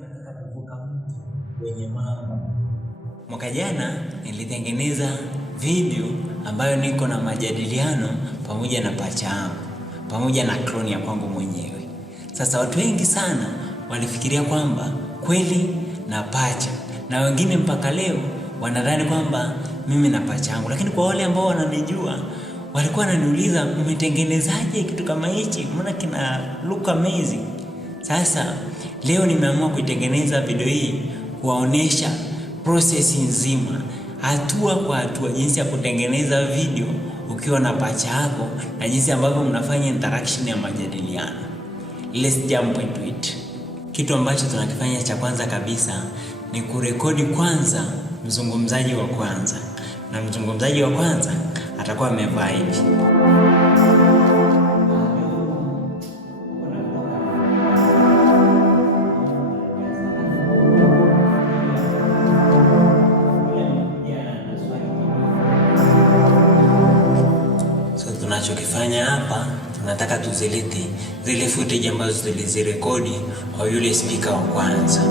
nataka kuvuka mto wenye mamba. Mwaka jana nilitengeneza video ambayo niko na majadiliano pamoja na pacha yangu, pamoja na kloni ya kwangu mwenyewe. Sasa watu wengi sana walifikiria kwamba kweli na pacha, na wengine mpaka leo wanadhani kwamba mimi na pacha yangu. Lakini kwa wale ambao wananijua walikuwa wananiuliza, umetengenezaje kitu kama hichi? Mbona kina look amazing? Sasa leo nimeamua kuitengeneza video hii kuwaonesha process nzima, hatua kwa hatua, jinsi ya kutengeneza video ukiwa na pacha yako na jinsi ambavyo mnafanya interaction ya majadiliano. Let's jump into it. Kitu ambacho tunakifanya cha kwanza kabisa ni kurekodi kwanza mzungumzaji wa kwanza, na mzungumzaji wa kwanza atakuwa amevaa hivi. Tunachokifanya hapa, tunataka tuzilete zile footage ambazo tulizirekodi kwa yule speaker wa kwanza.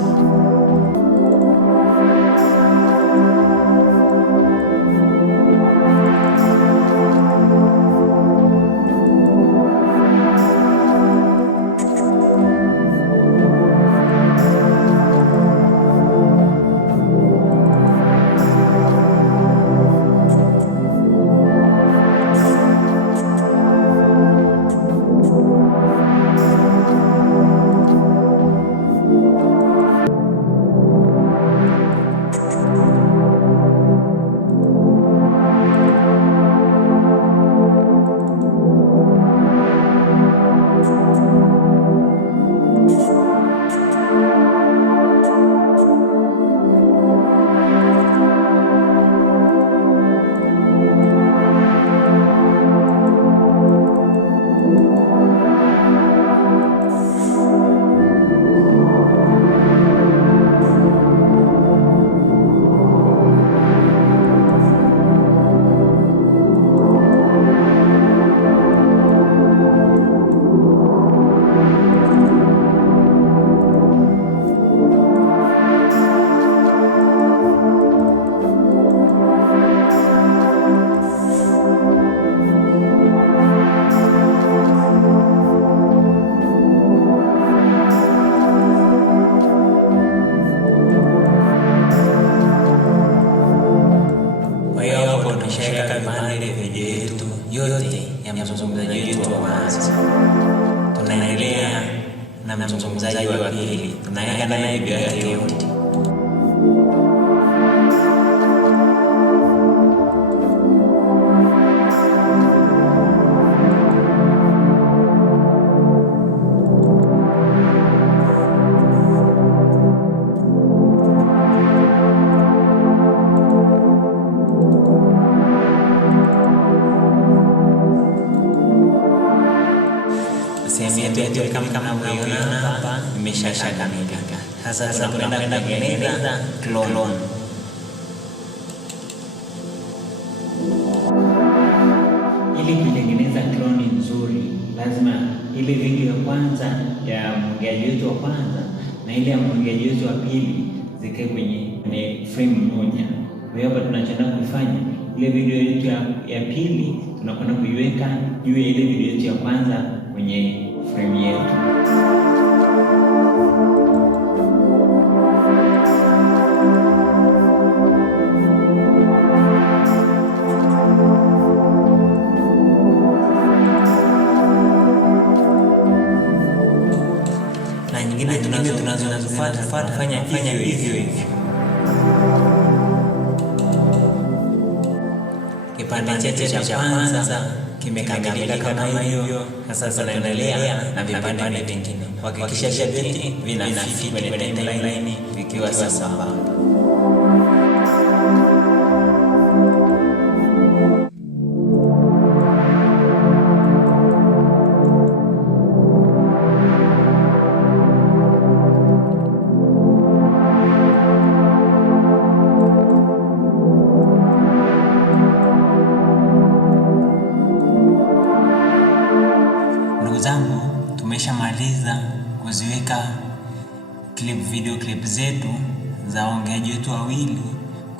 Yote ya mzungumzaji wetu wa kwanza. Tunaendelea na mzungumzaji wa pili, tunaweka naye video yake yote. Kama mnaona hapa imeshakamilika. Sasa tunakwenda kutengeneza clone. Ili kutengeneza clone nzuri, lazima ile video ya kwanza ya mwongeaji wetu wa kwanza na ile ya mwongeaji wetu wa pili zikae kwenye frame moja. Kwa hiyo hapa tunachoenda kufanya, ile video yetu ya pili tunakwenda kuiweka juu ya ile video yetu ya kwanza kwenye frame yetu. Na nyingine tunazofanya hivyo hivyo. Kipande chetu cha kwanza kimekamilika kama hivyo. Sasa tunaendelea na vipande vingine. Hakikisha vyote vinafiti kwenye timeline vikiwa sawa. Tumeshamaliza kuziweka video clip zetu za waongeaji wetu wawili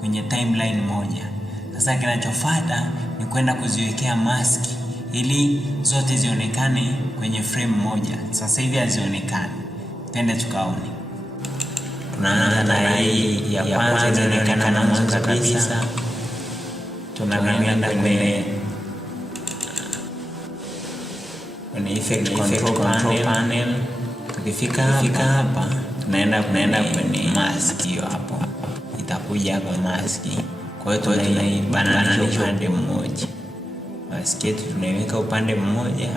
kwenye timeline moja. Sasa kinachofuata ni kwenda kuziwekea mask ili zote zionekane kwenye frame moja. Sasa hivi hazionekani. Twende tukaone. Tunaanza na hii ya kwanza inaonekana mwanzo kabisa. Tunaenda kwenye effect control panel. Tukifika hapa tunaenda kwenye mask hiyo hapo. Itakuja hapa mask. Kwa hiyo tunaibananisha upande mmoja. Mask yetu tunaiweka upande mmoja.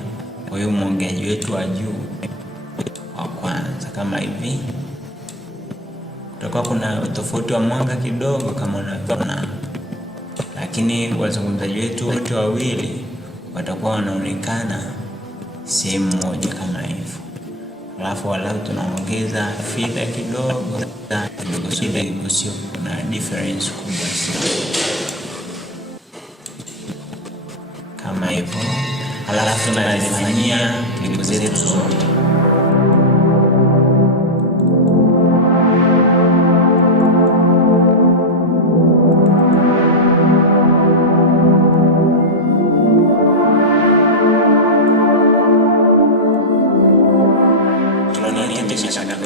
Kwa hiyo mwongeaji wetu wa juu wa kwanza kama hivi. Kutakuwa kuna tofauti wa mwanga kidogo kama unavyoona. Lakini wazungumzaji wetu wote wawili watakuwa wanaonekana sehemu moja kama hivyo. Alafu tunaongeza feather kidogo kusio kuna difference kubwa sana. Kama hivyo. Alafu tunazifanyia klipu zetu zote.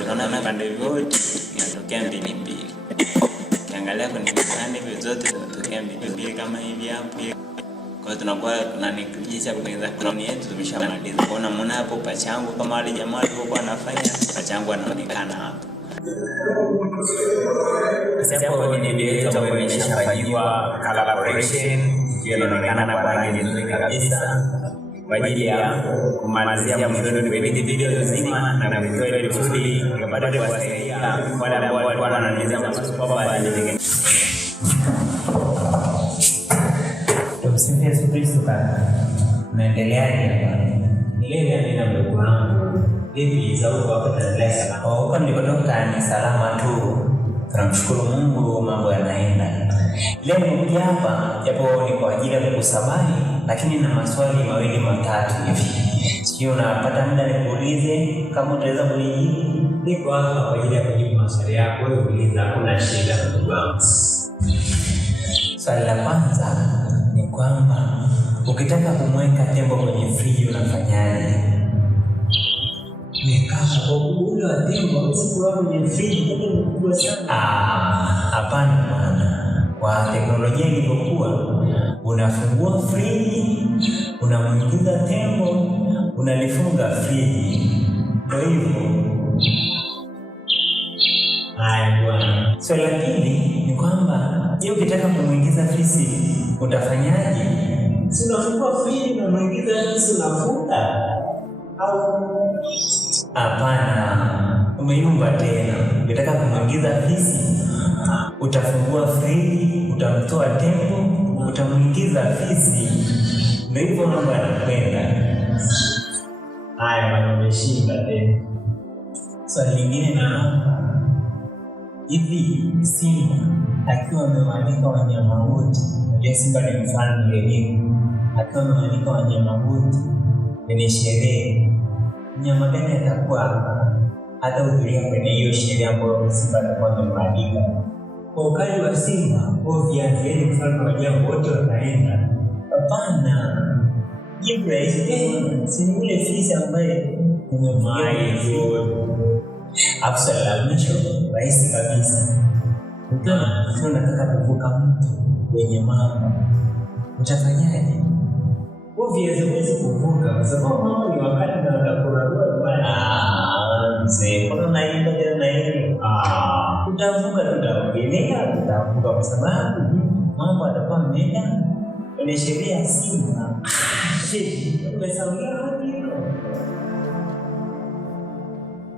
Tunaona pande vyote inatokea mbili. Ukiangalia kwenye pande zote zinatokea mbili kama hivi hapo. Kwa hiyo tunakuwa jinsi ya kutengeneza clone yetu tumeshamaliza. Kuona muona hapo pachangu kama wale jamaa walikuwa wanafanya, pachangu anaonekana hapo. Sasa hapo kwenye video yetu ambayo imeshafanywa collaboration, inaonekana kwa rangi nzuri kabisa. Kwa ajili ya kumalizia mwishoni kuedit video nzima na kuitoa ile vizuri baada ya kuwasaidia wale ambao walikuwa wananiuliza maswali kwamba nilitengeneza. Tumsifu Yesu Kristo kana. Naendeleaje hapa? Ile ndio mdogo wangu. Hivi sauti wako tunaendelea salama. Huko nilikotoka ni salama tu. Tunamshukuru Mungu, mambo yanaenda. Leo nimekuja hapa japo ni kwa ajili ya kukusabahi, lakini na maswali mawili matatu hivi. Sio unapata muda nikuulize kama utaweza kunijibu? Niko hapa kwa ajili ya kujibu maswali yako, wewe uliza, hakuna shida ndugu wangu. Swali la kwanza ni kwamba ukitaka kumweka tembo kwenye friji unafanyaje? Kwa ule wa tembo usikuwa kwenye friji ni mkubwa sana. Hapana bwana. Kwa teknolojia ilivyokuwa, unafungua friji, unamuingiza tembo, unalifunga friji. Ndio hivyo. Haya bwana. Swali la pili ni kwamba je, ukitaka kumuingiza fisi utafanyaje? Si unafungua friji na unaingiza fisi unafunga? Au hapana, umeyumba tena. Ukitaka kumuingiza fisi utafungua friji, utamtoa tembo, utamuingiza fisi. Ndio hivyo mambo yanakwenda. Haya bwana, umeshinda tena. Swali lingine na hivi simba akiwa amewaalika wanyama wote, unajua simba ni mfalme elimu, akiwa amewaalika wanyama wote kwenye sherehe, mnyama gani atakuwa hata hudhuria kwenye hiyo sherehe ambayo simba atakuwa amewaalika? Kwa ukali wa simba, obviously mfalme wa jambo wote wataenda. Hapana. Jibu rahisi, si yule fisi ambaye umemwaizo. Afsala mwisho rahisi kabisa. Ukiwa unataka kuvuka mto wenye mamba, utafanyaje? Obviously huwezi kuvuka kwa sababu mamba ni wakati na utakurarua bwana. Mzee, kuna naenda tena hiyo. Utavuka utavuka kwa sababu mambo atakuwa ameenda kwenye sheria ya simba. Umesaulia wapi hilo?